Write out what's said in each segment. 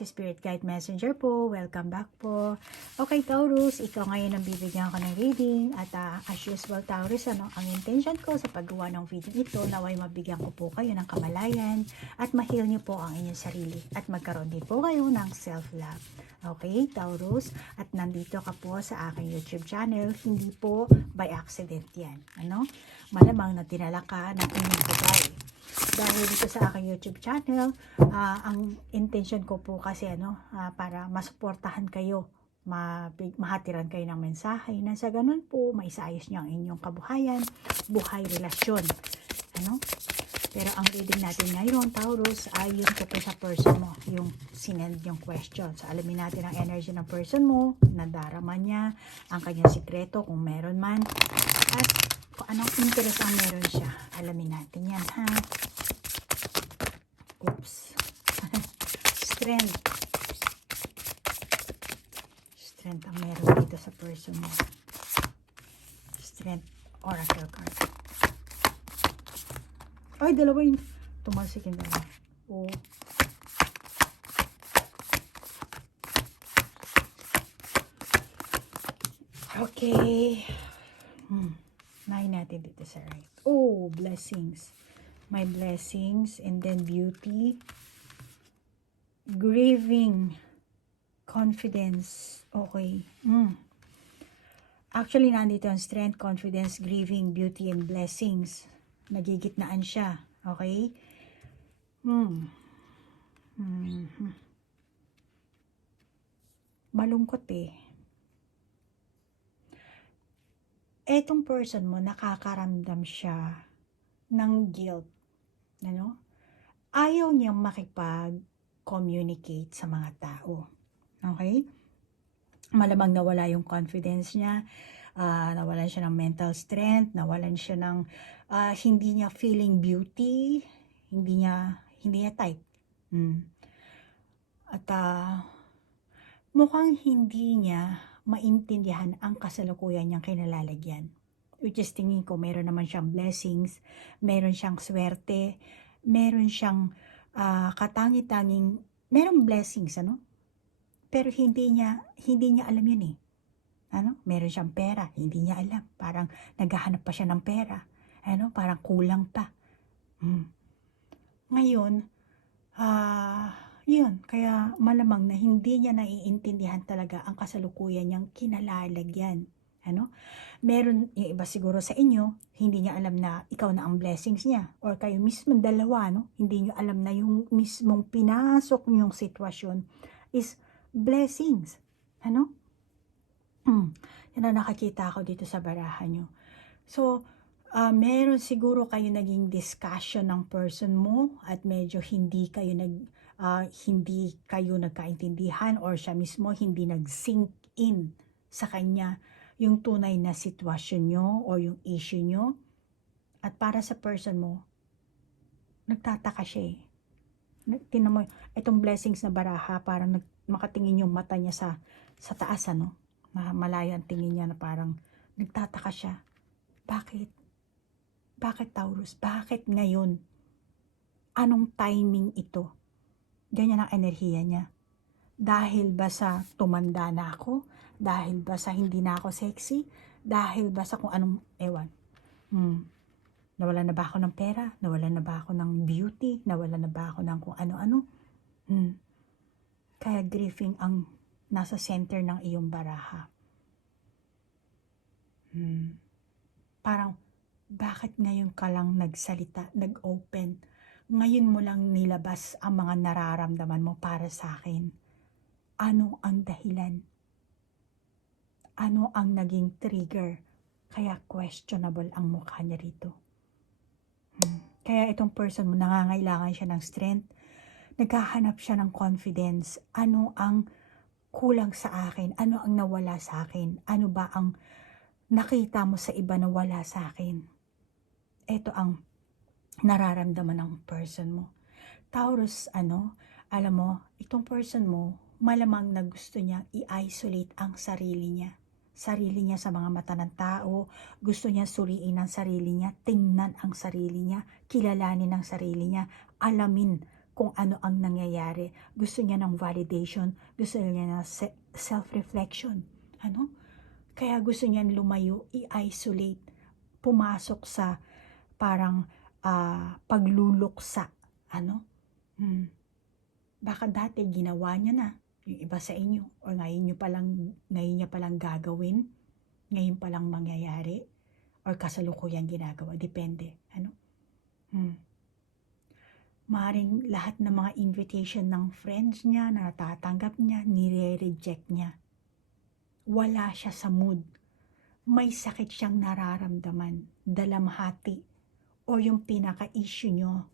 si Spirit Guide Messenger po. Welcome back po. Okay, Taurus, ikaw ngayon ang bibigyan ko ng reading. At as usual, Taurus, ang intention ko sa paggawa ng video ito, naway mabigyan ko po kayo ng kamalayan at ma-heal niyo po ang inyong sarili. At magkaroon din po kayo ng self-love. Okay, Taurus, at nandito ka po sa aking YouTube channel, hindi po by accident yan. Malamang na dinala ka ng inyong buhay. Dahil dito sa aking YouTube channel, ang intention ko po kasi para masuportahan kayo, mahatiran kayo ng mensahe na sa ganun po, maisaayos niyo ang inyong kabuhayan, buhay, relasyon. Pero ang reading natin ngayon, Taurus, ay yun po sa person mo, yung sinend yung question. So, alamin natin ang energy ng person mo, nadarama niya, ang kanyang sikreto, kung meron man, at kung anong interest ang meron siya. Alamin natin yan, ha? Oops. Strength. Strength ang meron dito sa person mo. Strength, oracle card. Ay, dalawa yung tumalsik yung dalawa. Oh. Okay. Nahin natin dito sa right. Oh, blessings. My blessings. And then beauty. Grieving. Confidence. Okay. Actually, nandito ang strength, confidence, grieving, beauty, and blessings. Nagigitnaan siya. Okay? Malungkot eh. Etong person mo, nakakaramdam siya ng guilt. Ayaw niyang makipag-communicate sa mga tao. Okay? Malamang nawala yung confidence niya, nawalan siya ng mental strength, nawalan siya ng hindi niya feeling beauty, hindi niya type. At mukhang hindi niya maintindihan ang kasalukuyan niyang kinalalagyan. Which is tingin ko, meron naman siyang blessings, meron siyang swerte, meron siyang katangi-tanging, meron blessings, pero hindi niya alam yun eh. Meron siyang pera, hindi niya alam. Parang naghahanap pa siya ng pera. Parang kulang pa. Ngayon, yun, kaya malamang na hindi niya naiintindihan talaga ang kasalukuyan niyang kinalalagyan. Meron yung iba siguro sa inyo, hindi niya alam na ikaw na ang blessings niya. Or kayo mismo dalawa, hindi niyo alam na yung mismong pinasok niyong sitwasyon is blessings. Yan ang nakakita ako dito sa barahan nyo. So, meron siguro kayo naging discussion ng person mo at medyo hindi kayo nagkaintindihan or siya mismo hindi nag-sink in sa kanya yung tunay na sitwasyon nyo o yung issue nyo. At para sa person mo, nagtataka siya eh. Tingnan mo, itong blessings na baraha, parang makatingin yung mata niya sa taas, na malayo ang tingin niya na parang nagtataka siya. Bakit? Bakit, Taurus? Bakit ngayon? Anong timing ito? Ganyan ang enerhiya niya. Dahil ba sa tumanda na ako? Dahil ba sa hindi na ako sexy? Dahil ba sa kung anong ewan? Nawalan na ba ako ng pera? Nawalan na ba ako ng beauty? Nawalan na ba ako ng kung ano-ano? Kaya grieving ang nasa center ng iyong baraha. Parang, bakit ngayon ka lang nagsalita, nag-open? Ngayon mo lang nilabas ang mga nararamdaman mo para sa akin. Ano ang dahilan? Ano ang naging trigger? Kaya questionable ang mukha niya rito. Kaya itong person mo, nangangailangan siya ng strength. Naghahanap siya ng confidence. Ano ang kulang sa akin? Ano ang nawala sa akin? Ano ba ang nakita mo sa iba na wala sa akin? Ito ang nararamdaman ng person mo. Taurus, alam mo, itong person mo, malamang na gusto niya i-isolate ang sarili niya. Sarili niya sa mga mata ng tao, gusto niya suriin ang sarili niya, tingnan ang sarili niya, kilalanin ang sarili niya, alamin kung ano ang nangyayari. Gusto niya ng validation, gusto niya ng self-reflection. Ano? Kaya gusto niya lumayo, i-isolate, pumasok sa parang pagluluksa. Ano? Baka dati ginawa niya na yung iba sa inyo, o ngayon niya palang gagawin, ngayon palang mangyayari, or kasalukuyan ginagawa, depende. Ano? Maring lahat ng mga invitation ng friends niya na natatanggap niya, nire-reject niya. Wala siya sa mood. May sakit siyang nararamdaman, dalamhati, o yung pinaka-issue nyo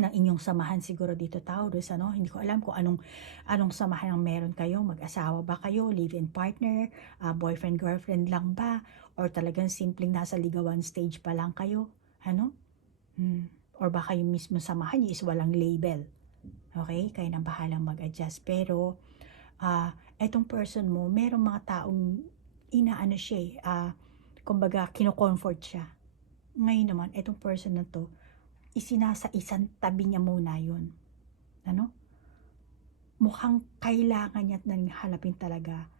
ng inyong samahan siguro dito, Taurus, ano? Hindi ko alam kung anong samahan ang meron kayo. Mag-asawa ba kayo, live-in partner, boyfriend, girlfriend lang ba, or talagang simpleng nasa ligawan stage pa lang kayo, ano? Or baka yung mismo samahan niyo is walang label. Okay? Kayo nang bahalang mag-adjust. Pero, etong person mo, merong mga taong inaano siya, kumbaga, kino-comfort siya. Ngayon naman, etong person na to, isinasa isang tabi niya muna yun. Ano? Mukhang kailangan niya na halapin talaga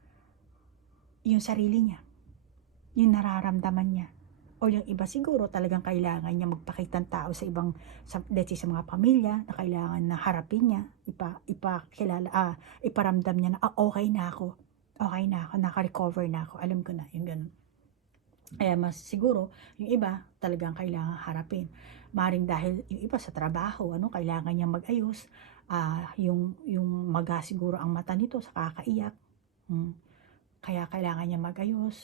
yung sarili niya, yung nararamdaman niya. O yung iba siguro talagang kailangan niya magpakita ng tao sa ibang, let's say sa mga pamilya, na kailangan na harapin niya, iparamdam niya na, okay na ako, naka-recover na ako, alam ko na, yung ganun. Kaya mas siguro, yung iba talagang kailangan harapin. Maring dahil yung iba sa trabaho, kailangan niya mag-ayos, yung maga siguro ang mata nito sa kakaiyak. Kaya kailangan niya mag-ayos.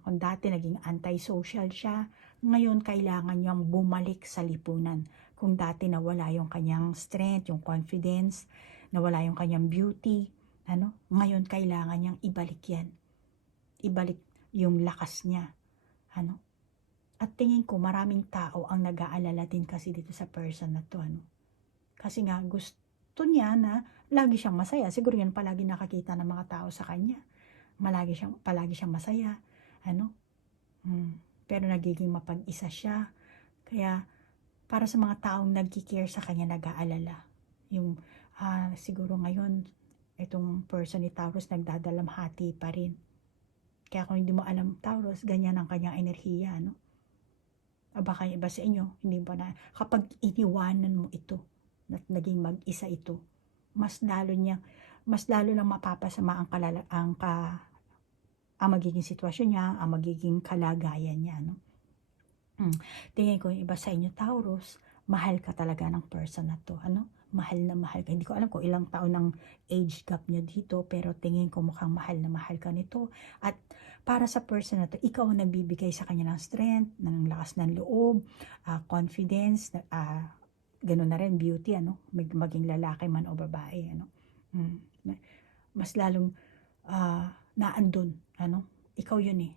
Kung dati naging anti-social siya, ngayon kailangan niyang bumalik sa lipunan. Kung dati nawala yung kanyang strength, yung confidence, nawala yung kanyang beauty, ngayon kailangan niyang ibalik yan. Ibalik yung lakas niya. At tingin ko maraming tao ang nag-aalala din kasi dito sa person na to. Kasi nga gusto niya na lagi siyang masaya. Siguro yan palagi nakakita ng mga tao sa kanya. Palagi siyang masaya. Pero nagiging mapag-isa siya. Kaya para sa mga taong nagki-care sa kanya, nag-aalala. Yung siguro ngayon, itong person ni Taurus nagdadalamhati pa rin. Kaya kung hindi mo alam, Taurus, ganyan ang kanyang enerhiya, baka iba sa inyo, hindi ba na, kapag iniwanan mo ito, at naging mag-isa ito, mas lalo lang mapapasama ang magiging sitwasyon niya, ang magiging kalagayan niya, Tingin ko yung iba sa inyo, Taurus, mahal ka talaga ng person na to, mahal na mahal ka. Hindi ko alam kung ilang taon ng age gap niyo dito, pero tingin ko mukhang mahal na mahal ka nito. At para sa person na to, ikaw ang nagbibigay sa kanya ng strength, ng lakas ng loob, confidence, gano'n na rin, beauty, maging lalaki man o babae, mas lalong naandun, ikaw yun eh.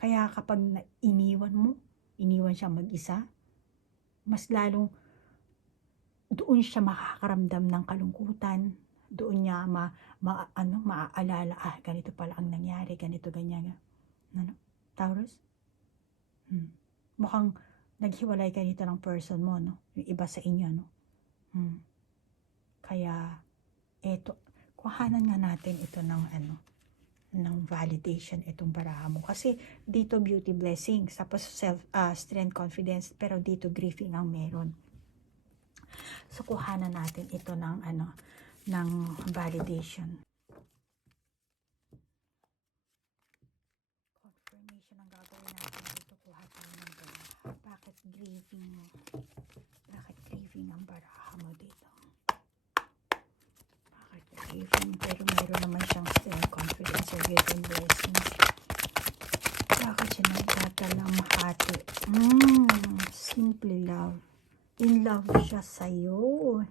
Kaya kapag iniwan siya mag-isa, mas lalong doon siya makakaramdam ng kalungkutan, doon niya maaalala, ganito pala ang nangyari, ganito, ganyan. Taurus? Mukhang naghiwalay ka dito ng person mo, yung iba sa inyo, Kaya, eto, kuhanan nga natin ito ng validation, itong baraha mo. Kasi, dito beauty blessings, tapos strength, confidence, pero dito grieving ang meron. So, kuhanan natin ito ng validation. Confirmation ang gagawin natin dito. Kuha tayo ng baraha. Bakit grieving mo? Bakit grieving ang baraha mo dito? Bakit grieving? Pero meron naman siyang strength, confidence, or giving blessings. Bakit siya nagdadalamhati? Simply love. In love siya sa'yo.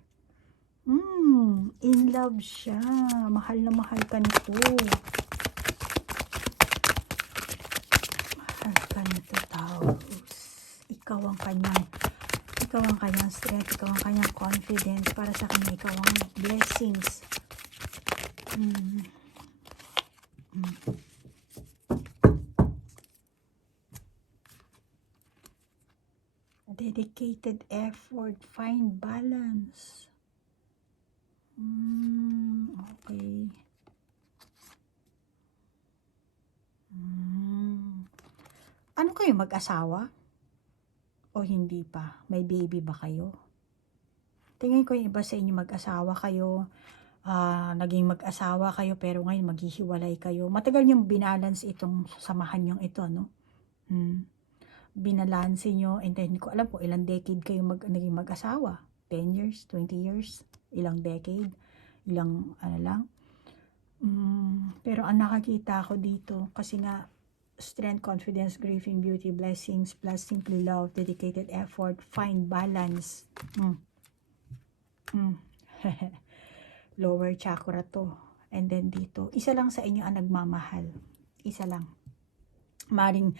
In love siya. Mahal na mahal ka nito. Mahal ka nito, Taurus. Ikaw ang kanyang strength, ikaw ang kanyang confidence. Para sa kanya, ikaw ang blessings. Dedicated effort, find balance. Okay. Ano kayo, mag-asawa? O hindi pa? May baby ba kayo? Tingin ko yung iba sa inyo mag-asawa kayo, naging mag-asawa kayo pero ngayon maghihiwalay kayo. Matagal yung binalance itong samahan yung ito, no? Binalanse nyo, and then ko alam po ilang decade kayo naging mag-asawa. 10 years, 20 years, ilang decade, ilang ano lang. Pero ang nakakita ko dito, kasi nga, strength, confidence, grieving, beauty, blessings, plus simply love, dedicated effort, find balance. Lower chakra to. And then dito, isa lang sa inyo ang nagmamahal. Isa lang. Maring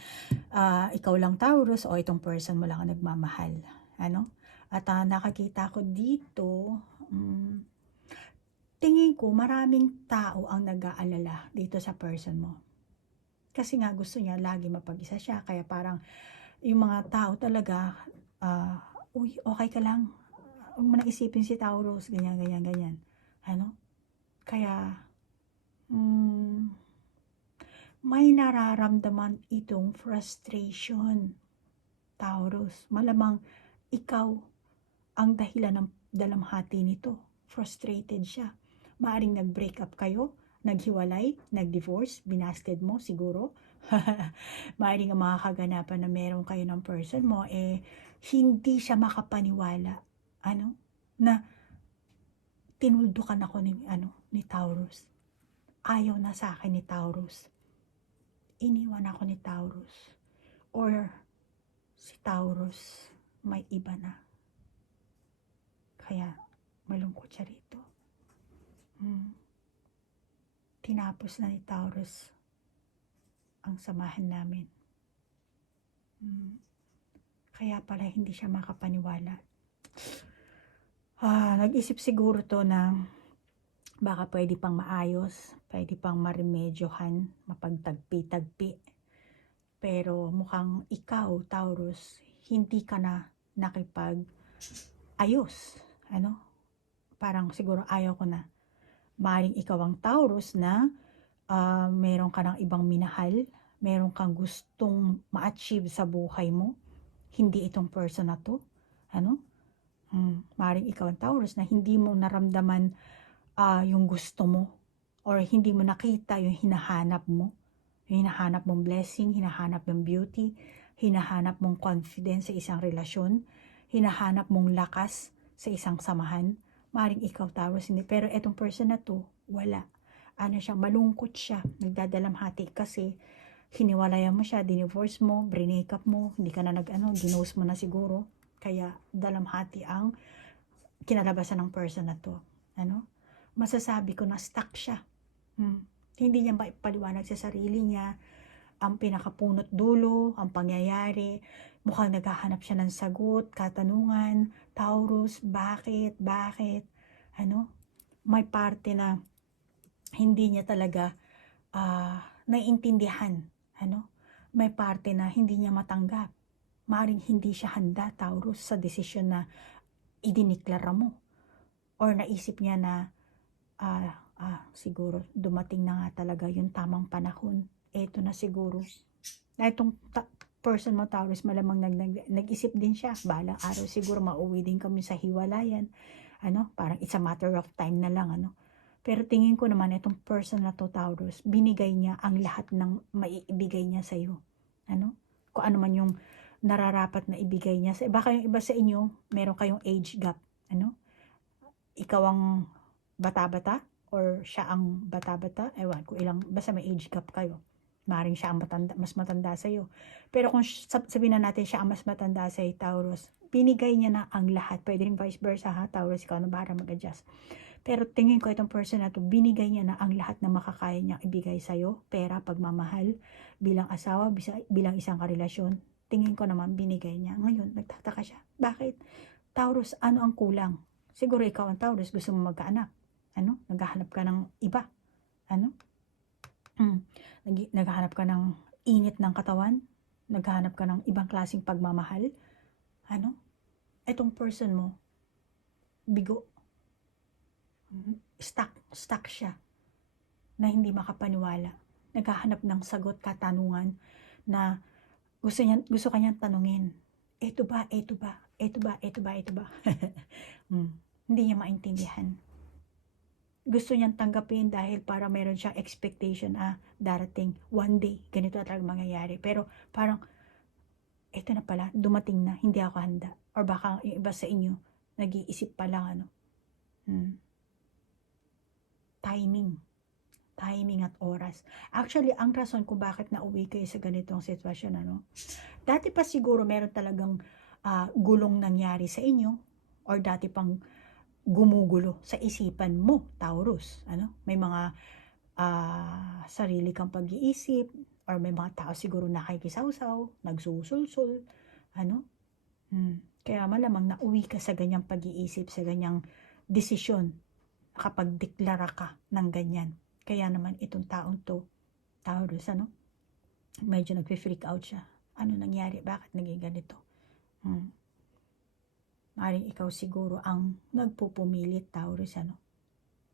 ikaw lang Taurus o itong person mo lang ang nagmamahal. Ano? At nakakita ko dito, tingin ko maraming tao ang nag-aalala dito sa person mo. Kasi nga gusto niya lagi mapag-isa siya. Kaya parang yung mga tao talaga, uy, okay ka lang. Huwag mo na isipin si Taurus, ganyan, ganyan, ganyan. Ano? Kaya, may nararamdaman itong frustration, Taurus. Malamang ikaw ang dahilan ng dalamhati nito. Frustrated siya. Maaring nag-break up kayo, naghiwalay, nag-divorce, binasted mo siguro. Maaring ang mga kaganapan na meron kayo ng person mo, hindi siya makapaniwala. Na tinuldukan ako ni Taurus. Ayaw na sa akin ni Taurus. Iniwan ako ni Taurus. Or si Taurus may iba na. Kaya malungkot siya rito. Tinapos na ni Taurus ang samahan namin. Kaya pala hindi siya makapaniwala. Nag-isip siguro to na baka pwede pang maayos, pwede pang maremedyohan, mapagtagpi-tagpi. Pero mukhang ikaw, Taurus, hindi ka na nakipag-ayos. Parang siguro ayaw ko na. Maring ikaw ang Taurus na meron ka ng ibang minahal, meron kang gustong ma-achieve sa buhay mo. Hindi itong person na to. Maring ikaw ang Taurus na hindi mo naramdaman yung gusto mo, or hindi mo nakita yung hinahanap mo. Yung hinahanap mong blessing, hinahanap mong beauty, hinahanap mong confidence sa isang relasyon, hinahanap mong lakas sa isang samahan. Maring ikaw Taurus, hindi. Pero etong person na to, wala. Malungkot siya, nagdadalamhati kasi hiniwalayan mo siya, dinivorce mo, break up mo, hindi ka na dinos mo na siguro. Kaya dalamhati ang kinalabasan ng person na to. Masasabi ko na stuck siya. Hindi niya maipaliwanag sa sarili niya ang pinakapunot dulo, ang pangyayari. Mukhang naghahanap siya ng sagot, katanungan. Taurus, bakit? May parte na hindi niya talaga naiintindihan. May parte na hindi niya matanggap. Maring hindi siya handa, Taurus, sa desisyon na idiniklara mo. Or naisip niya na siguro dumating na nga talaga yung tamang panahon. Eto na siguro. Na itong person mo, Taurus, malamang nag-isip din siya. Balang araw siguro mauwi din kami sa hiwalayan. Parang it's a matter of time na lang. Pero tingin ko naman itong person na to, Taurus, binigay niya ang lahat ng maiibigay niya sa iyo. Kung ano man yung nararapat na ibigay niya. Baka yung iba sa inyo, meron kayong age gap. Ikaw ang bata-bata or siya ang bata-bata, ewan ko ilang, basta may age gap kayo. Maring siya ang mas matanda sa iyo. Pero kung sabihin na natin siya ang mas matanda sa iyo, Taurus, binigay niya na ang lahat. Pwede rin vice versa, ha, Taurus, ikaw na bahala mag-adjust. Pero tingin ko itong person na to, binigay niya na ang lahat na makakaya niyang ibigay sa iyo. Pera, pagmamahal, bilang asawa, bilang isang karelasyon. Tingin ko naman binigay niya. Ngayon, nagtataka siya. Bakit? Taurus, ano ang kulang? Siguro ikaw ang Taurus, gusto mo magkaanak. Naghahanap ka ng iba. Naghahanap ka ng init ng katawan. Naghahanap ka ng ibang klaseng pagmamahal. Etong person mo, bigo. Stuck siya na hindi makapaniwala. Naghahanap ng sagot, katanungan na gusto kanyang tanungin. Ito ba? Hindi niya maintindihan. Gusto niyang tanggapin dahil para meron siyang expectation, darating, one day, ganito talaga mangyayari. Pero parang, ito na pala, dumating na, hindi ako handa. Or baka yung iba sa inyo, nag-iisip pa lang, timing at oras. Actually, ang rason kung bakit nauwi kayo sa ganitong sitwasyon, dati pa siguro meron talagang gulong nangyari sa inyo, or dati pang gumugulo sa isipan mo, Taurus. May mga sarili kang pag-iisip, or may mga tao siguro nakikisawsaw, nagsusulsul, Kaya malamang nauwi ka sa ganyang pag-iisip, sa ganyang desisyon, kapag deklara ka ng ganyan. Kaya naman itong taong to, Taurus, medyo nag-freak out siya. Ano nangyari? Bakit naging ganito? Maring ikaw siguro ang nagpupumilit, Taurus,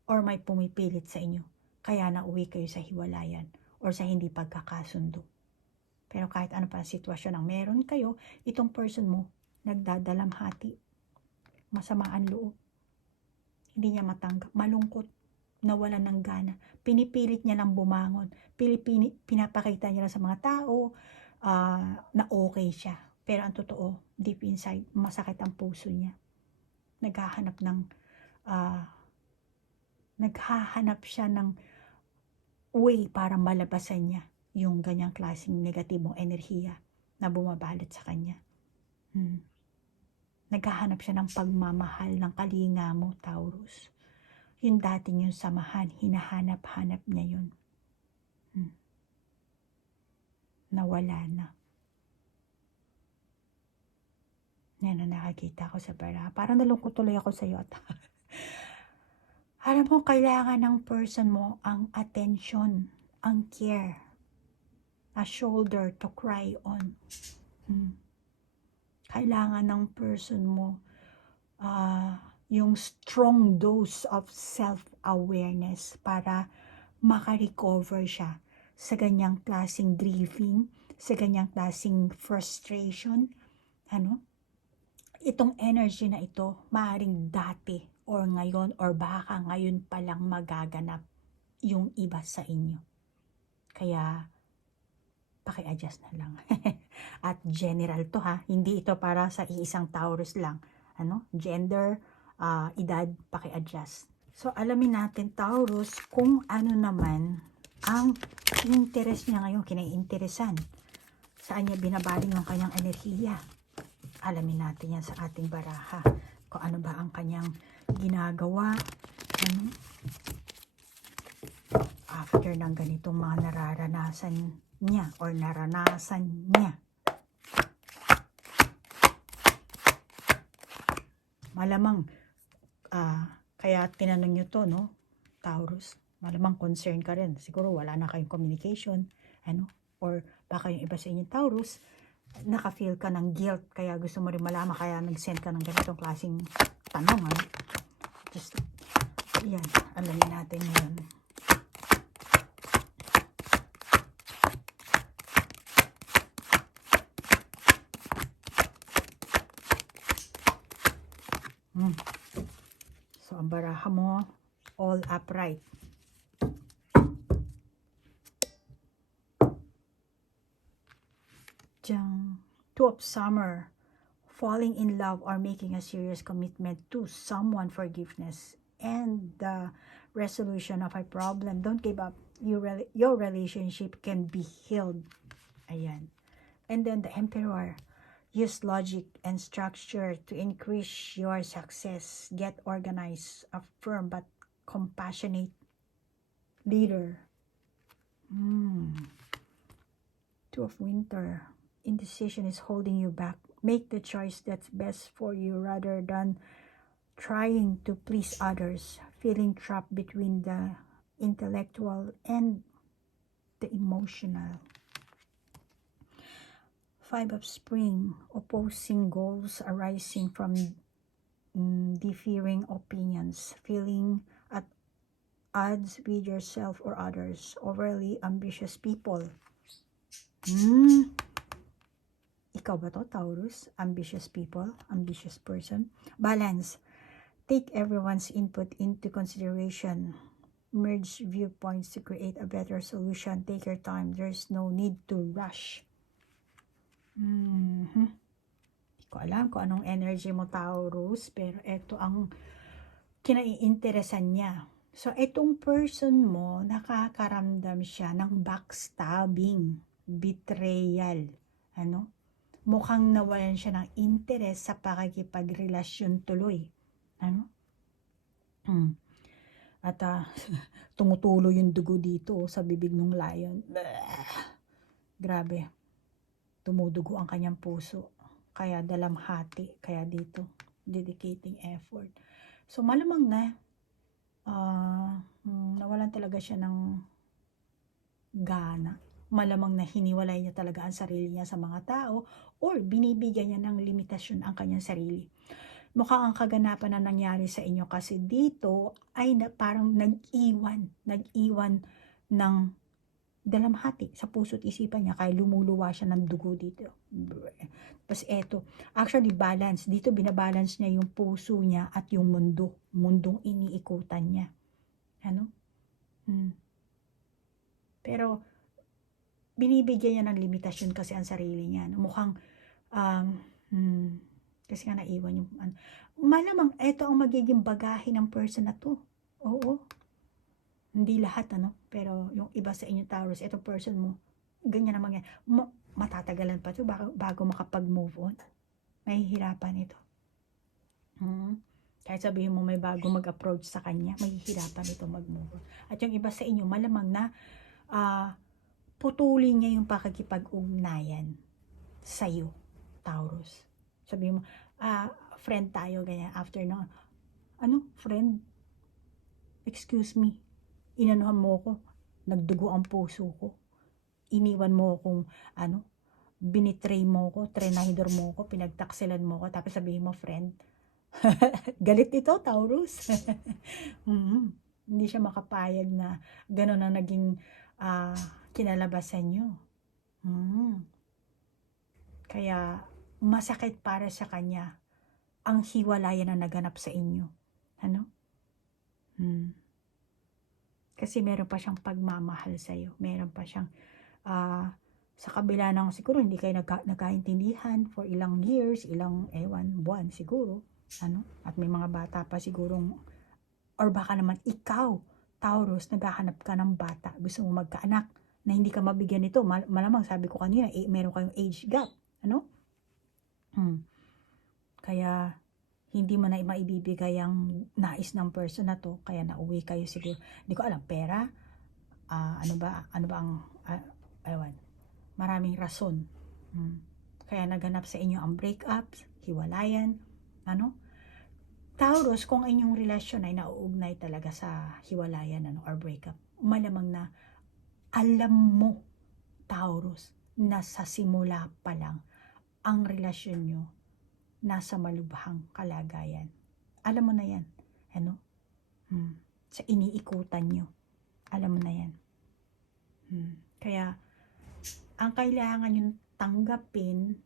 or may pumipilit sa inyo. Kaya nauwi kayo sa hiwalayan or sa hindi pagkakasundo. Pero kahit ano pa ang sitwasyon ang meron kayo, itong person mo, nagdadalamhati, masama ang loob. Hindi niya matanggap, malungkot, nawalan ng gana. Pinipilit niya lang bumangon. Pinapakita niya lang sa mga tao na okay siya. Pero ang totoo, deep inside, masakit ang puso niya. Naghahanap siya ng way para malabasan niya yung ganyang klaseng negatibong enerhiya na bumabalot sa kanya. Naghahanap siya ng pagmamahal, ng kalinga mo, Taurus. Yung dating yung samahan, hinahanap-hanap niya yun. Nawala na. Yan ang nakakita ko sa bara. Parang nalungkot tuloy ako sa iyo. Alam mo, kailangan ng person mo ang attention, ang care, a shoulder to cry on. Kailangan ng person mo yung strong dose of self-awareness para makarecover siya sa ganyang klaseng grieving, sa ganyang klaseng frustration. Itong energy na ito, maaaring dati or ngayon or baka ngayon palang magaganap yung iba sa inyo. Kaya, paki-adjust na lang. At general to hindi ito para sa iisang Taurus lang. Gender, edad, paki-adjust. So, alamin natin, Taurus, kung ano naman ang interest niya ngayon, kinaiinteresan. Saan niya binabaling yung kanyang enerhiya. Alamin natin yan sa ating baraha. Kung ano ba ang kanyang ginagawa. After ng ganitong mga nararanasan niya or naranasan niya. Malamang, kaya tinanong nyo to, Taurus. Malamang concern ka rin. Siguro wala na kayong communication. Or baka yung iba sa inyo, Taurus, naka-feel ka ng guilt, kaya gusto mo rin malaman, kaya nag-send ka ng ganitong klaseng tanong. Just, yan, alamin natin ngayon. So, ang baraha mo, all upright. Two of Summer, falling in love or making a serious commitment to someone, forgiveness, and the resolution of a problem. Don't give up. Your relationship can be healed. Ayan. And then the Emperor, use logic and structure to increase your success. Get organized, a firm but compassionate leader. Two of Winter, indecision is holding you back. Make the choice that's best for you rather than trying to please others. Feeling trapped between the intellectual and the emotional. Five of Spring, opposing goals arising from differing opinions. Feeling odds with yourself or others. Overly ambitious people. Ikaw ba to, Taurus? Ambitious people? Ambitious person? Balance. Take everyone's input into consideration. Merge viewpoints to create a better solution. Take your time. There's no need to rush. Hindi ko alam kung anong energy mo, Taurus, pero ito ang kinaiinteresan niya. So, itong person mo, nakakaramdam siya ng backstabbing, betrayal. Mukhang nawalan siya ng interes sa pakikipagrelasyon tuloy. At tumutulo yung dugo dito sa bibig ng lion. Grabe. Tumudugo ang kanyang puso. Kaya dalamhati. Kaya dito, dedicating effort. So, malamang na, nawalan talaga siya ng gana. Malamang na hiniwalay niya talaga ang sarili niya sa mga tao or binibigyan niya ng limitasyon ang kanyang sarili. Mukhang ang kaganapan na nangyari sa inyo kasi dito ay parang nag-iwan ng dalamhati sa puso't isipan niya kaya lumuluwa siya ng dugo dito. Tapos eto, actually balance. Dito binabalance niya yung puso niya at yung mundong iniikutan niya. Pero binibigyan niya ng limitasyon kasi ang sarili niya. Mukhang kasi nga naiwan yung malamang eto ang magiging bagahe ng person na to. Oo. Hindi lahat, pero yung iba sa inyo, Taurus, itong person mo, ganyan naman yan. Matatagalan pa to bago makapag-move on. Mahihirapan ito. Kahit sabihin mo may bago mag-approach sa kanya, mahihirapan ito mag-move on. At yung iba sa inyo, malamang na putulin niya yung pakikipag-ugnayan sa'yo, Taurus. Sabihin mo, friend tayo, ganyan, after na, friend? Excuse me. Inanuhan mo ko, nagdugo ang puso ko, iniwan mo kung binitray mo ko, trenahidor mo ko, pinagtaksilan mo ko, tapos sabihin mo, friend. Galit ito, Taurus. Hindi siya makapayag na gano'n ang naging kinalabasan nyo. Kaya masakit para sa kanya ang hiwalayan na naganap sa inyo. Kasi meron pa siyang pagmamahal sa iyo. Meron pa siyang sa kabila ng siguro hindi kayo nagkaintindihan for ilang years, ilang buwan siguro, at may mga bata pa sigurong, or baka naman ikaw, Taurus, naghahanap ka ng bata, gusto mo magkaanak na hindi ka mabigyan nito. Malamang sabi ko kanina, meron kayong age gap, kaya hindi mo na maibibigay ang nais ng person na to, kaya nauwi kayo siguro. Hindi ko alam, pera, ano ba ang, maraming rason. Kaya naganap sa inyo ang breakups, hiwalayan, Taurus, kung inyong relasyon ay nauugnay talaga sa hiwalayan, or breakup, malamang na alam mo, Taurus, na sa simula pa lang, ang relasyon nyo nasa malubhang kalagayan. Alam mo na yan. Sa iniikutan nyo. Alam mo na yan. Kaya, ang kailangan yung tanggapin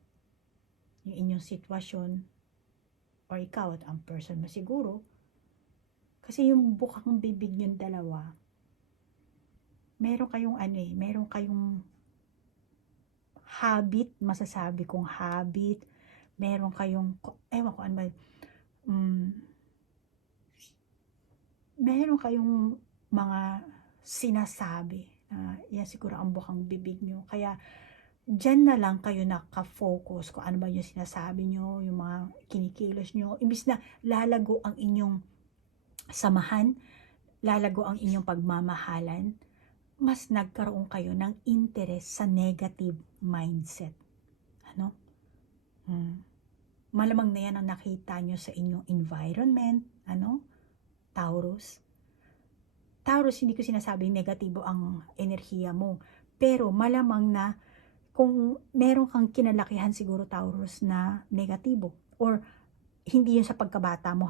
yung inyong sitwasyon or ikaw at ang person mo siguro. Kasi yung bukang bibig yung dalawa, meron kayong habit, masasabi kong habit, meron kayong, ewan ko ano ba, meron kayong mga sinasabi, yan siguro ang bukang bibig nyo, kaya dyan na lang kayo nakafocus kung ano ba yung sinasabi nyo, yung mga kinikilos nyo, imbis na lalago ang inyong samahan, lalago ang inyong pagmamahalan, mas nagkaroon kayo ng interest sa negative mindset. Malamang na yan ang nakita nyo sa inyong environment, Taurus. Taurus, hindi ko sinasabing negatibo ang enerhiya mo, pero malamang na kung meron kang kinalakihan siguro, Taurus, na negatibo, or hindi yun sa pagkabata mo,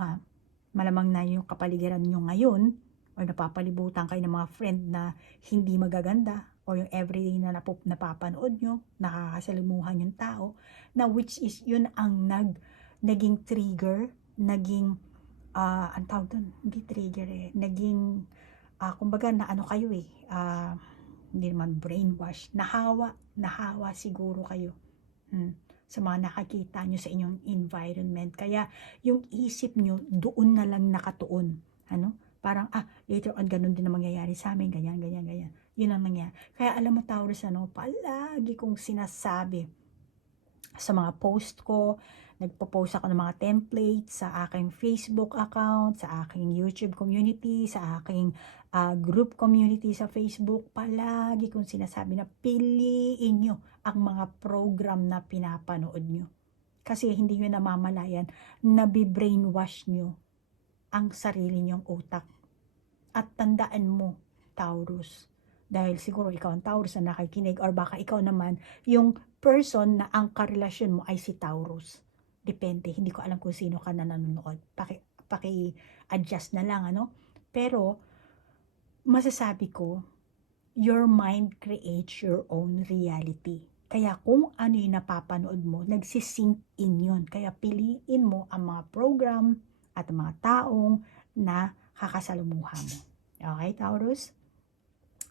malamang na yung kapaligiran nyo ngayon, or napapalibutan kayo ng mga friend na hindi magaganda, or yung everyday na napapanood nyo, nakakasalimuhan yung tao, na which is yun ang naging trigger, naging, ang tawag doon, hindi trigger naging, kumbaga na ano kayo hindi naman brainwash, nahawa siguro kayo. Sa mga nakakita nyo sa inyong environment. Kaya yung isip nyo doon na lang nakatuon. Parang later on ganun din na mangyayari sa amin, ganyan. Yun ang nangyayari. Kaya alam mo, Taurus, palagi kong sinasabi sa mga post ko, nagpo-post ako ng mga templates sa aking Facebook account, sa aking YouTube community, sa aking group community sa Facebook. Palagi kong sinasabi na piliin nyo ang mga program na pinapanood nyo. Kasi hindi nyo namamalayan, nabibrainwash nyo ang sarili nyong utak. At tandaan mo, Taurus, dahil siguro ikaw ang Taurus na nakikinig, or baka ikaw naman yung person na ang karelasyon mo ay si Taurus. Depende, hindi ko alam kung sino ka na nanonood. Paki-adjust na lang, Pero, masasabi ko, your mind creates your own reality. Kaya kung ano yung napapanood mo, nagsisink in yun. Kaya piliin mo ang mga program at mga taong na kakasalumuha mo. Okay, Taurus?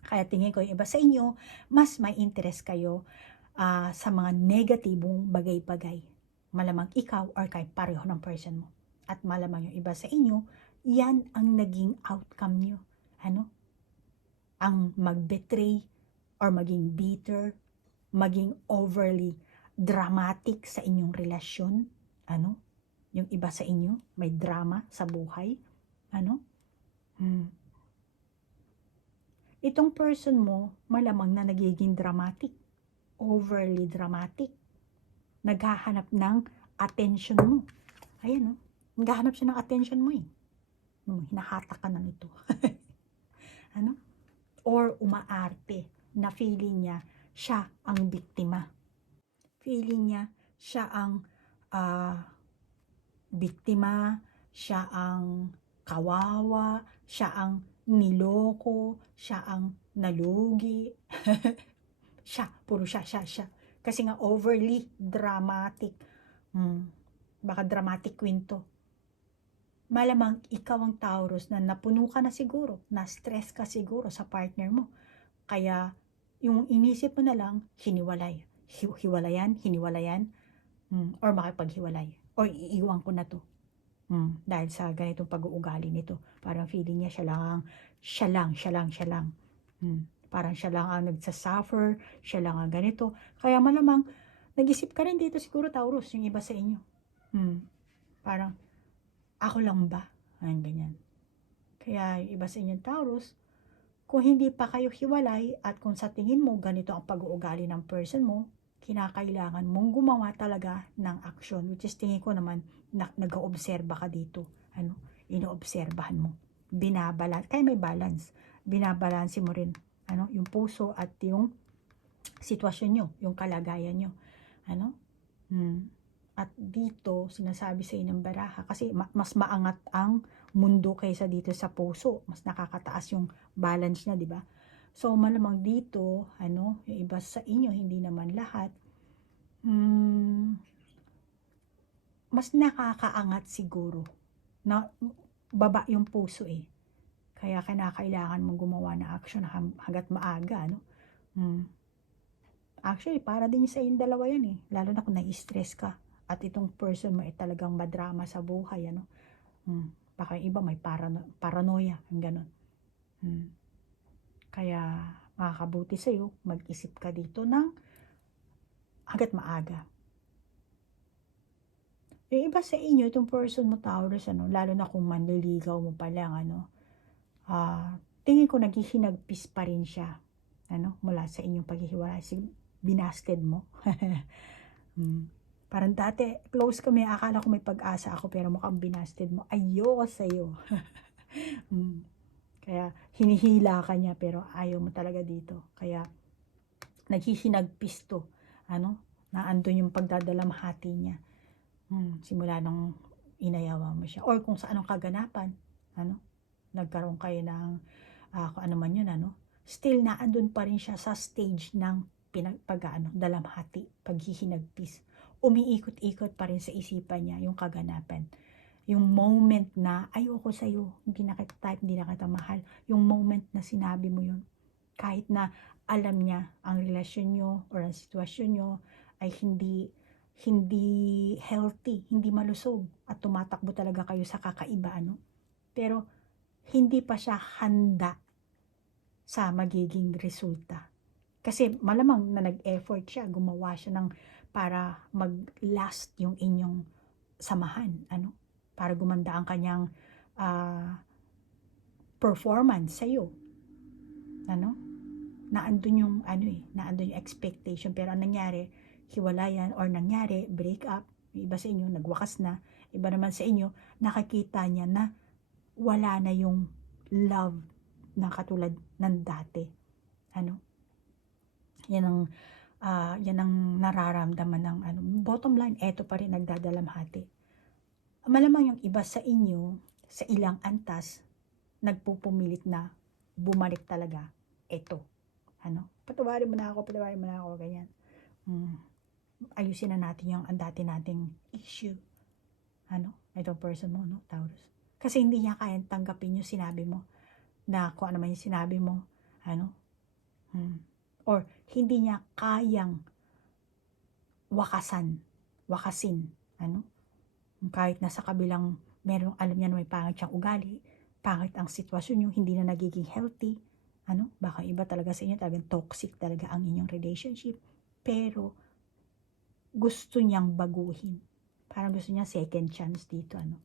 Kaya tingin ko yung iba sa inyo, mas may interest kayo sa mga negatibong bagay-bagay. Malamang ikaw or kahit pareho ng person mo. At malamang yung iba sa inyo, yan ang naging outcome nyo. Ang mag-betray or maging bitter, maging overly dramatic sa inyong relasyon. Yung iba sa inyo, may drama sa buhay. Itong person mo, malamang na nagiging dramatic. Overly dramatic. Naghahanap ng attention mo. Ayan, naghahanap siya ng attention mo hinahatak ka na nito. Or umaarte na feeling niya siya ang biktima. Feeling niya siya ang biktima, siya ang kawawa, siya ang niloko, siya ang nalugi. Puro siya. Kasi nga overly dramatic. Baka dramatic queen to. Malamang ikaw ang Taurus na napuno ka na siguro, na-stress ka siguro sa partner mo. Kaya yung inisip mo na lang, hiniwalayan, or makipaghiwalay, or iiwan ko na to. Dahil sa ganitong pag-uugali nito. Parang feeling niya siya lang. Parang siya lang ang nagsasuffer, siya lang ang ganito. Kaya malamang, nag-isip ka rin dito siguro, Taurus, yung iba sa inyo. Parang, ako lang ba? Ganyan. Kaya yung iba sa inyo, Taurus, kung hindi pa kayo hiwalay at kung sa tingin mo ganito ang pag-uugali ng person mo, kinakailangan mong gumawa talaga ng aksyon, which is tingin ko naman nag-oobserba ka dito. Inoobserbahan mo. Kaya may balance. Binabalanse mo rin yung puso at yung sitwasyon nyo, yung kalagayan nyo. At dito, sinasabi sa inyong baraha, kasi mas maangat ang mundo kaysa dito sa puso. Mas nakakataas yung balance niya, di ba? So, malamang dito, yung iba sa inyo, hindi naman lahat, mas nakakaangat siguro na baba yung puso Kaya kailangan mong gumawa ng action hanggat maaga, Actually, para din sa inyong dalawa yan Lalo na kung nai-stress ka. At itong person mo talagang madrama sa buhay, Baka yung iba may paranoia, ang ganon. Kaya, makakabuti sa'yo, mag-isip ka dito ng hanggat maaga. Yung iba sa inyo, itong person mo, Taurus, lalo na kung manliligaw mo pa lang, tingin ko naghihinagpis pa rin siya, mula sa inyong paghihiwalay. Binasted mo. Parang dati, close kami, akala ko may pag-asa ako, pero mukhang binasted mo. Ayoko sa'yo. Kaya, hinihila ka niya, pero ayaw mo talaga dito. Kaya, naghihinagpis to. Na andun yung pagdadalamhati niya. Simula nung inayawan mo siya. Or kung sa anong kaganapan, nagkaroon kayo ng kung ano man yun, ano, still naandun pa rin siya sa stage ng dalamhati, paghihinagpis. Umiikot-ikot pa rin sa isipan niya yung kaganapan. Yung moment na, ayoko sa'yo, hindi na kita type, hindi na kita mahal. Yung moment na sinabi mo yun, kahit na alam niya ang relasyon nyo or ang sitwasyon nyo ay hindi healthy, hindi malusog, at tumatakbo talaga kayo sa kakaiba, ano? Pero, hindi pa siya handa sa magiging resulta. Kasi malamang na nag-effort siya, gumawa siya ng para mag-last yung inyong samahan, ano? Para gumanda ang kanyang performance sa'yo. Ano? Naandun yung expectation, pero ang nangyari, hiwalayan, or nangyari, break up. Yung iba sa inyo, nagwakas na. Iba naman sa inyo, nakakita niya na wala na yung love na katulad ng dati. Ano? Yan ang nararamdaman ng bottom line, eto pa rin nagdadalamhati. Malamang yung iba sa inyo, sa ilang antas, nagpupumilit na bumalik talaga, eto. Ano? Patawarin mo na ako, ganyan. Ayusin na natin yung dati nating issue. Ano? Itong person mo, no? Taurus. Kasi hindi niya kayang tanggapin yung sinabi mo, na kung ano man yung sinabi mo, ano? Or hindi niya kayang wakasin, ano? Kahit nasa kabilang, alam niya na may pangit siyang ugali, pangit ang sitwasyon niyo, hindi na nagiging healthy, ano? Baka iba talaga sa inyo, talagang toxic talaga ang inyong relationship, pero gusto niyang baguhin. Parang gusto niya second chance dito, ano?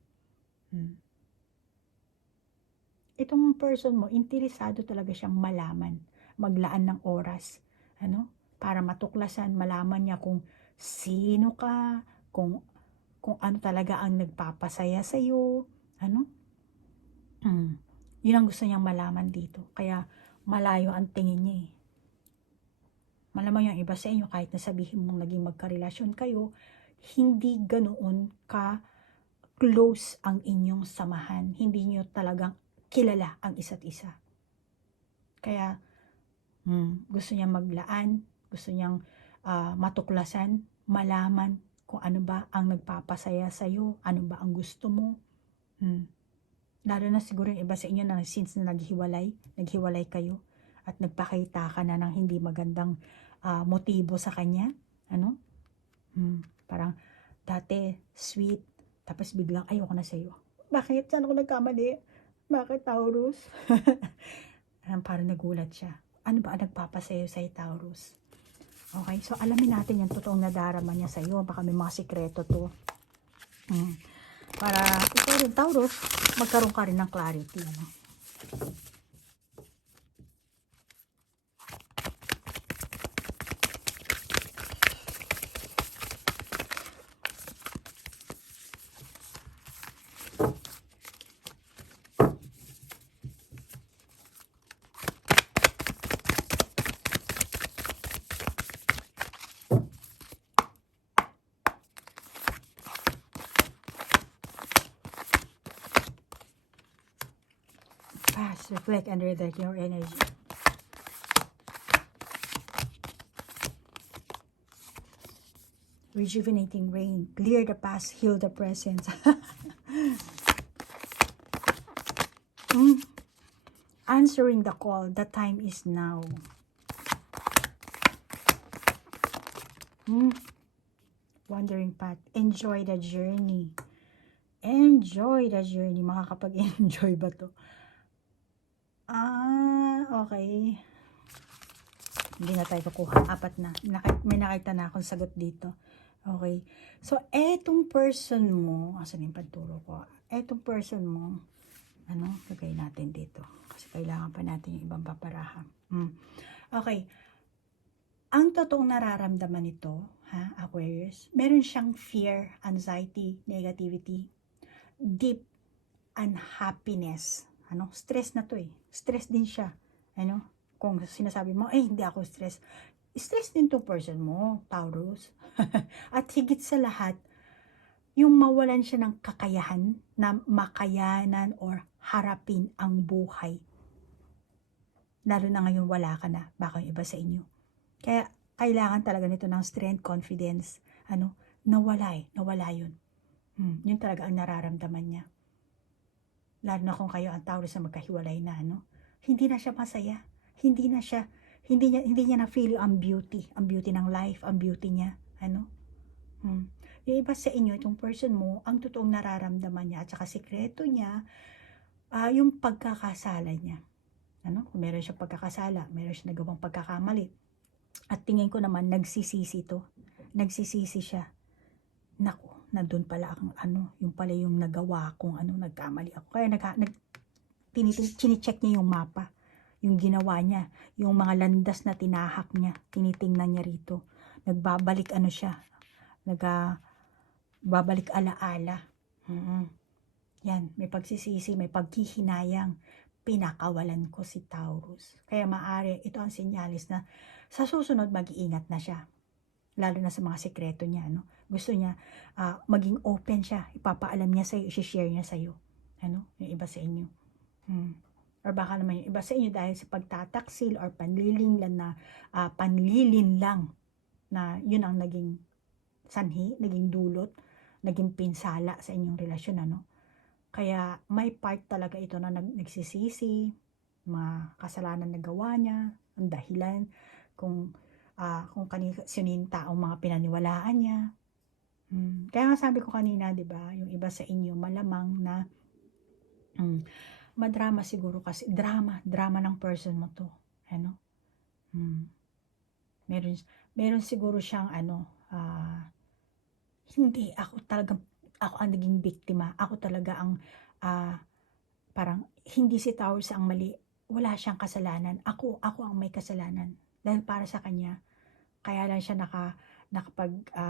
Itong person mo, interesado talaga siyang malaman, maglaan ng oras, ano? Para matuklasan, malaman niya kung sino ka, kung ano talaga ang nagpapasaya sa iyo, ano? Yun ang gusto niyang malaman dito. Kaya malayo ang tingin niya eh. Malamang yung iba sa inyo, kahit na sabihin mong naging magkarelasyon kayo, hindi ganoon ka close ang inyong samahan. Hindi niyo talagang kilala ang isa't isa. Kaya gusto niyang maglaan, gusto niyang matuklasan, malaman kung ano ba ang nagpapasaya sa iyo, ano ba ang gusto mo. Lalo na siguro yung iba sa inyo na since na naghiwalay kayo at nagpakita ka na ng hindi magandang motibo sa kanya, ano? Parang dati sweet, tapos biglang ayoko na sa'yo. Bakit? Saan ako nagkamali? Bakit, Taurus? Parang nagulat siya. Ano ba ang nagpapasaya sa'yo, Taurus? Okay, so alamin natin yung totoong nadarama niya sa'yo. Baka may mga sikreto to. Para ikaw rin, Taurus, magkaroon ka rin ng clarity. Ano? Reflect and redirect your energy. Rejuvenating rain. Clear the past, heal the present. Answering the call. The time is now. Wandering path. Enjoy the journey. Enjoy the journey. Makakapag-enjoy ba to? Okay. Hindi na tayo kukuha. 4 na. May nakita na akong sagot dito. Okay. So, etong person mo, asan yung panturo ko? Etong person mo, lagay natin dito. Kasi kailangan pa natin yung ibang paparaha. Okay. Ang totoong nararamdaman nito, Aquarius, meron siyang fear, anxiety, negativity, deep unhappiness. Stress na to eh. Stress din siya. Kung sinasabi mo, hindi ako stress. Stress din to person mo, Taurus. At higit sa lahat, yung mawalan siya ng kakayahan na makayanan or harapin ang buhay. Lalo na ngayon wala ka na, baka yung iba sa inyo. Kaya kailangan talaga nito ng strength, confidence. Nawala yun. Yun talaga ang nararamdaman niya. Lalo na kung kayo ang Taurus na magkahiwalay na, hindi na siya masaya. Hindi niya na feel ang beauty ng life, ang beauty niya, Yung iba sa inyo, itong person mo, ang totoong nararamdaman niya at saka sikreto niya, yung pagkakasala niya. Kung meron siyang pagkakasala, meron siyang nagawang pagkakamali. At tingin ko naman, nagsisisi siya. Naku, nandun pala ang yung pala yung nagawa kong nagkamali ako. Kaya chine-check niya yung mapa, yung ginawa niya, yung mga landas na tinahak niya, tinitingnan niya rito. Nagbabalik siya, babalik alaala. Yan, may pagsisisi, may paghihinayang. Pinakawalan ko si Taurus. Kaya maaari, ito ang sinyalis na sa susunod mag-iingat na siya. Lalo na sa mga sekreto niya, Gusto niya maging open siya. Ipapaalam niya sa'yo, i-share niya sa'yo. Yung iba sa inyo. Or baka naman yung iba sa inyo dahil sa pagtataksil or panlilin lang na yun ang naging sanhi, naging dulot, naging pinsala sa inyong relasyon, Kaya may part talaga ito na nagsisisi, mga kasalanan na gawa niya, ang dahilan, kung sino yung taong mga pinaniwalaan niya. Kaya nga sabi ko kanina, di ba, yung iba sa inyo, malamang na madrama siguro kasi, drama ng person mo to. Meron siguro siyang hindi, ako ang naging biktima. Ako talaga ang parang hindi si Taurus ang mali. Wala siyang kasalanan. Ako ang may kasalanan. Dahil para sa kanya, kaya lang siya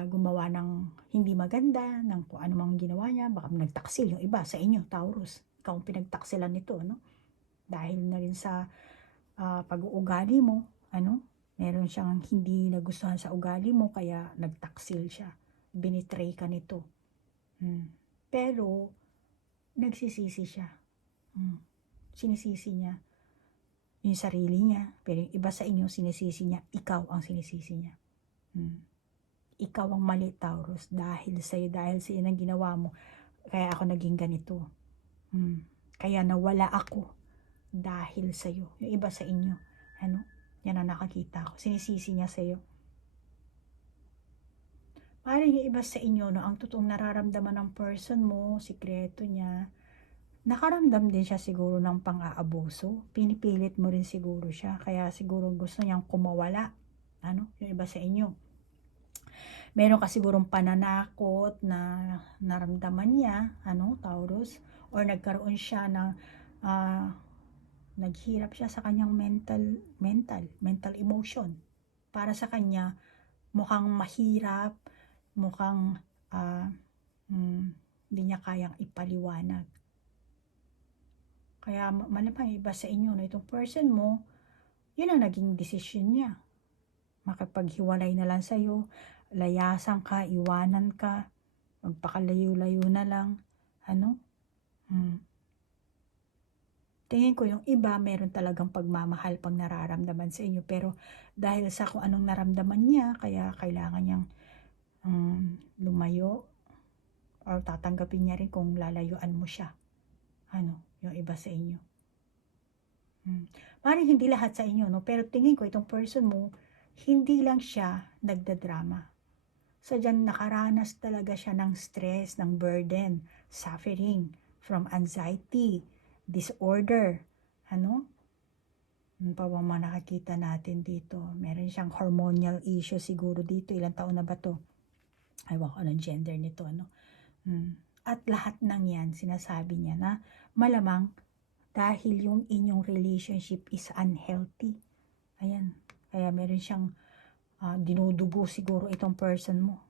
gumawa ng hindi maganda, ng kung ano mang ginawa niya. Baka nagtaksil yung iba sa inyo, Taurus. Ikaw ang pinagtaksilan nito, Dahil na rin sa pag-uugali mo, meron siyang hindi nagustuhan sa ugali mo, kaya nagtaksil siya. Binitray ka nito. Pero, nagsisisi siya. Sinisisi niya yung sarili niya. Pero yung iba sa inyo, sinisisi niya, ikaw ang sinisisi niya. Ikaw ang mali, Taurus. Dahil sa'yo ang ginawa mo, kaya ako naging ganito. Kaya nawala ako dahil sa'yo. Yung iba sa inyo, yan ang nakakita ko. Sinisisi niya sa'yo. Parang yung iba sa inyo, ang totoong nararamdaman ng person mo, sikreto niya, nakaramdam din siya siguro ng pang-aabuso. Pinipilit mo rin siguro siya. Kaya siguro gusto niyang kumawala. Yung iba sa inyo. Meron ka sigurong pananakot na naramdaman niya, Taurus, or nagkaroon siya ng naghirap siya sa kanyang mental emotion. Para sa kanya, mukhang mahirap, mukhang hindi niya kayang ipaliwanag. Kaya malamang iba sa inyo na itong person mo, yun ang naging desisyon niya. Makipaghiwalay na lang sa'yo, layasan ka, iwanan ka, magpakalayo-layo na lang. Tingin ko yung iba, meron talagang pagmamahal pag nararamdaman sa inyo. Pero dahil sa kung anong naramdaman niya, kaya kailangan niyang lumayo or tatanggapin niya rin kung lalayuan mo siya. Yung iba sa inyo. Parang hindi lahat sa inyo, pero tingin ko itong person mo, hindi lang siya nagdadrama. Sadyang nakaranas talaga siya ng stress, ng burden, suffering, from anxiety, disorder. Ano pa ba mga nakakita natin dito? Meron siyang hormonal issue siguro dito. Ilang taon na ba to? Ewan ko anong gender nito, At lahat ng yan, sinasabi niya na malamang dahil yung inyong relationship is unhealthy. Ayan. Kaya meron siyang dinudugo siguro itong person mo.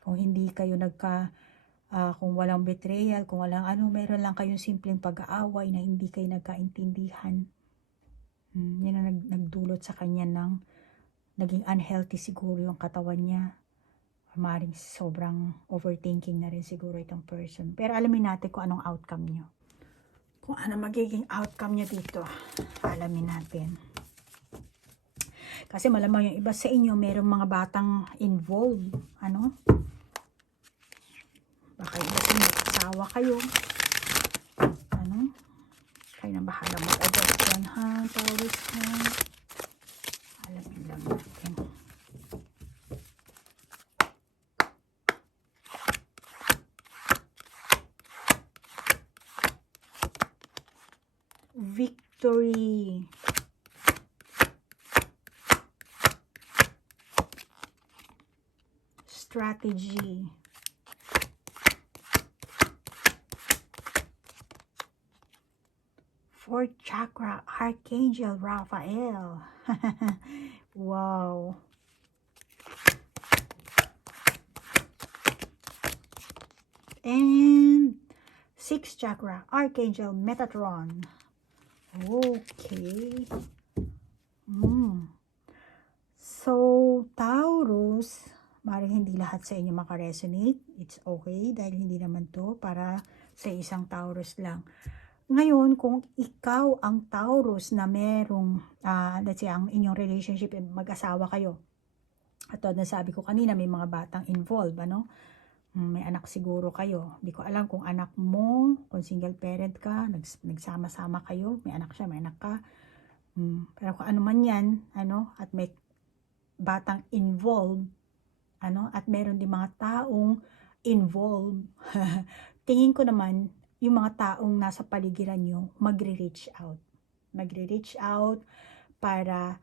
Kung hindi kayo kung walang betrayal, kung walang meron lang kayong simpleng pag-aaway na hindi kayo nagkaintindihan. Yan ang nagdulot sa kanya ng naging unhealthy siguro yung katawan niya. Maring sobrang overthinking na rin siguro itong person. Pero alamin natin kung anong outcome nyo. Kung ano magiging outcome nyo dito. Alamin natin. Kasi malamang yung iba sa inyo, mayroong mga batang involved. Ano? Baka iba sa inyo, asawa kayo. Ano? Kayo na bahala mag-adjust yan, ha? Taurus, ha? Alamin lang natin. Victory. Strategy. Fourth chakra, Archangel Raphael. Wow. And sixth chakra, Archangel Metatron. Okay. So, Taurus, maaaring hindi lahat sa inyo makaresonate. It's okay dahil hindi naman to para sa isang Taurus lang. Ngayon, kung ikaw ang Taurus na merong, let's say, ang inyong relationship, mag-asawa kayo. At nasabi ko kanina, may mga batang involved, ano? May anak siguro kayo. Hindi ko alam kung anak mo, kung single parent ka, nagsama-sama kayo, may anak siya, may anak ka. Pero kung ano man yan, ano, at may batang involved, ano, at meron din mga taong involved, tingin ko naman, yung mga taong nasa paligiran nyo, magre-reach out. Magre-reach out para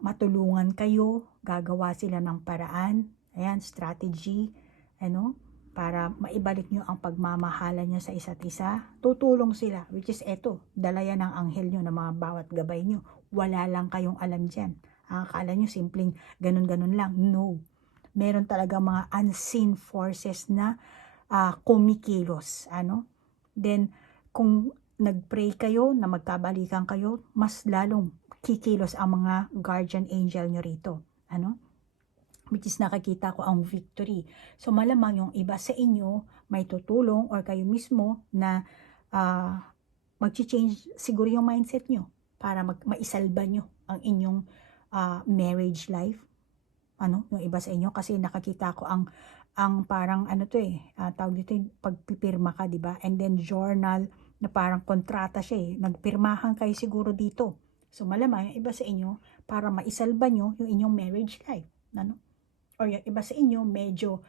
matulungan kayo, gagawa sila ng paraan, ayan, strategy, ano, para maibalik nyo ang pagmamahalan nyo sa isa't isa. Tutulong sila, which is eto, dala yan ng anghel nyo na mga bawat gabay nyo. Wala lang kayong alam dyan. Akala nyo simpleng ganun-ganun lang. No. Meron talaga mga unseen forces na kumikilos. Ano? Then, kung nag-pray kayo na magkabalikan kayo, mas lalong kikilos ang mga guardian angel nyo rito. Ano? Which is nakakita ko ang victory. So malamang yung iba sa inyo may tutulong or kayo mismo na mag-change siguro yung mindset nyo para maisalba nyo ang inyong marriage life. Ano, yung iba sa inyo kasi nakakita ko ang parang ano to tawag dito yung pagpipirma ka, di ba? And then journal na parang kontrata siya nagpirmahan kayo siguro dito. So malamang yung iba sa inyo para maisalba nyo yung inyong marriage life. Ano? Or yung iba sa inyo medyo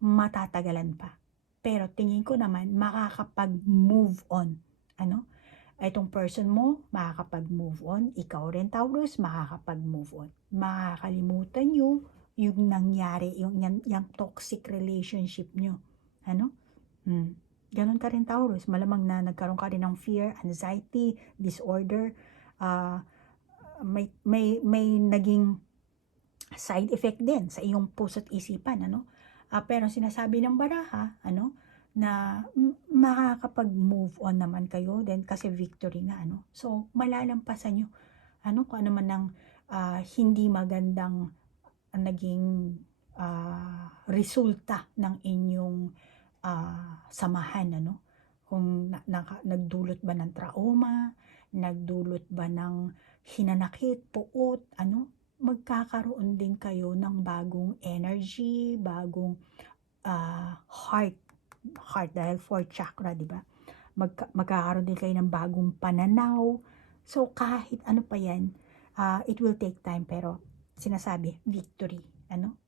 matatagalan pa. Pero tingin ko naman makakapag-move on. Ano? Itong person mo makakapag-move on. Ikaw rin, Taurus, makakapag-move on. Makakalimutan nyo yung nangyari, yung toxic relationship nyo. Ano? Ganon ka rin, Taurus. Malamang na nagkaroon ka rin ng fear, anxiety, disorder. May naging side effect din sa iyong puso't isipan, ano? Pero sinasabi ng baraha, ano, na makakapag-move on naman kayo then kasi victory nga, ano? So, malalampasan nyo, ano, kung ano man ng hindi magandang naging resulta ng inyong samahan, ano? Kung nagdulot ba ng trauma, nagdulot ba ng hinanakit, puot, ano? Magkakaroon din kayo ng bagong energy, bagong heart dahil fourth chakra, di ba? Magkakaroon din kayo ng bagong pananaw. So kahit ano pa yan, it will take time pero sinasabi, victory, ano?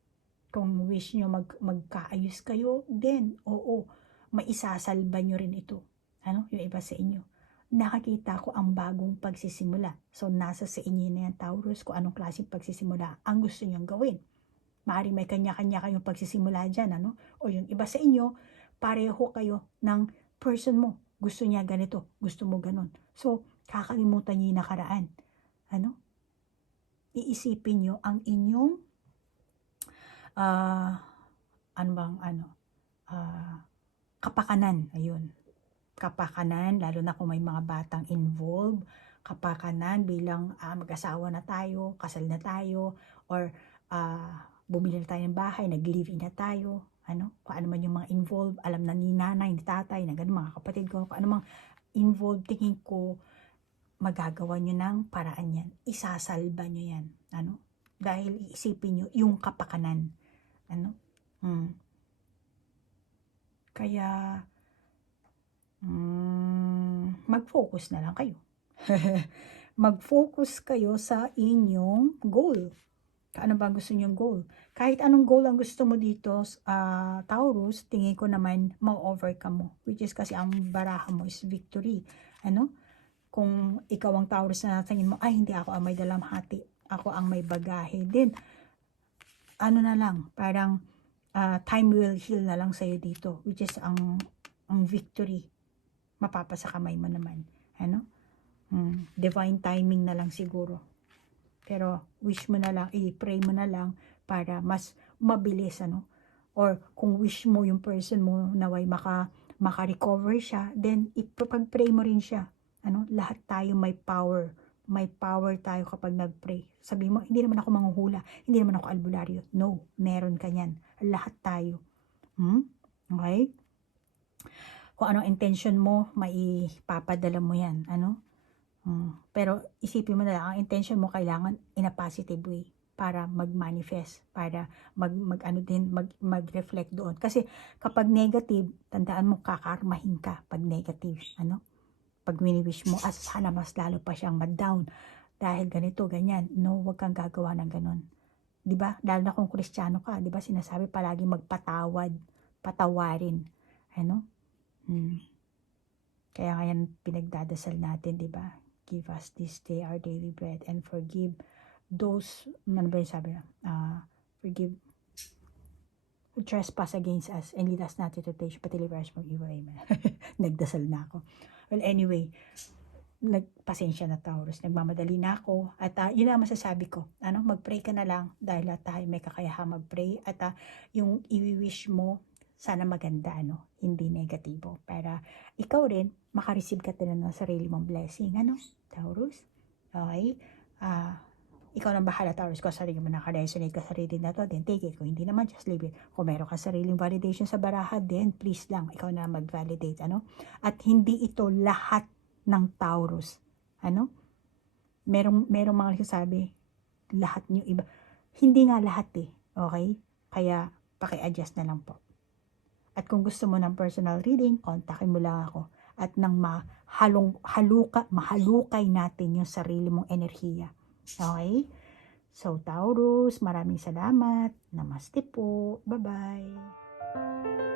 Kung wish nyo magkaayos kayo, then oo, maisasalba nyo rin ito. Ano? Yung iba sa inyo. Nakakita ko ang bagong pagsisimula. So, nasa sa inyo na yan, Taurus, kung anong klaseng pagsisimula ang gusto nyong gawin. Maaaring may kanya-kanya kayong pagsisimula dyan, ano? O yung iba sa inyo, pareho kayo ng person mo. Gusto niya ganito, gusto mo ganon. So, kakalimutan niyo yung nakaraan. Ano? Iisipin niyo ang inyong kapakanan. Ayun. Kapakanan, lalo na kung may mga batang involved, kapakanan bilang mag-asawa na tayo, kasal na tayo, or bumili na tayo ng bahay, nag-live-in na tayo, kung ano man yung mga involved, alam na ni nanay, ni tatay, na gano'n, mga kapatid ko, kung ano mang involved, tingin ko, magagawa nyo ng paraan yan. Isasalba nyo yan. Dahil iisipin nyo yung kapakanan. Kaya, mag-focus na lang kayo. Mag-focus kayo sa inyong goal. Ano ba gusto nyong goal? Kahit anong goal ang gusto mo dito, Taurus, tingin ko naman ma-overcome mo. Which is kasi ang baraha mo is victory. Kung ikaw ang Taurus na tingin mo, ay hindi ako ang may dalamhati, ako ang may bagahe. Then, na lang, parang time will heal na lang sa'yo dito. Which is ang victory. Mapapasa kamay mo naman. Divine timing na lang siguro. Pero wish mo na lang, i-pray mo na lang para mas mabilis, or kung wish mo yung person mo naway maka-recover siya, then ipag-pray mo rin siya. Lahat tayo may power tayo kapag nag-pray. Sabi mo, hindi naman ako manghuhula, hindi naman ako albularyo. No, meron ka yan. Lahat tayo. Okay? Kung anong intention mo, maipapadala mo yan. Pero isipin mo na lang, ang intention mo kailangan in a positive way para mag-manifest, para mag-reflect doon. Kasi kapag negative, tandaan mo, kakarmahin ka pag negative. Pag wini-wish mo, sana mas lalo pa siyang mad-down dahil ganito, ganyan. No, wag kang gagawa ng ganun. 'Di ba? Lalo na kung Kristiyano ka, 'di ba? Sinasabi palagi magpatawad, patawarin. Kaya ngayon pinagdadasal natin, 'di ba? Give us this day our daily bread and forgive those, ano ba yung sabi? Forgive who trespass against us and lead us not into temptation but deliver us from evil. Amen. Nagdasal na ako. Well, anyway, nagpasensya na Taurus, nagmamadali na ako at yun ang masasabi ko, mag-pray ka na lang dahil tayo may kakayahang mag-pray at yung i-wish mo sana maganda, hindi negatibo, para ikaw rin makareceive ka din ng sarili mong blessing, Taurus. Okay? Ikaw nang bahala, Taurus, kung sarili mo naka-resonate ka sa reading na to, then take it. Kung hindi naman, just leave it. Kung meron ka sariling validation sa baraha, then please lang, ikaw na mag-validate, At hindi ito lahat ng Taurus. Merong mga nagsasabi, lahat niyo iba. Hindi nga lahat okay? Kaya, paki-adjust na lang po. At kung gusto mo ng personal reading, kontakin mo lang ako. At nang mahalukay natin yung sarili mong enerhiya. Okay? So, Taurus, maraming salamat. Namaste po. Bye-bye.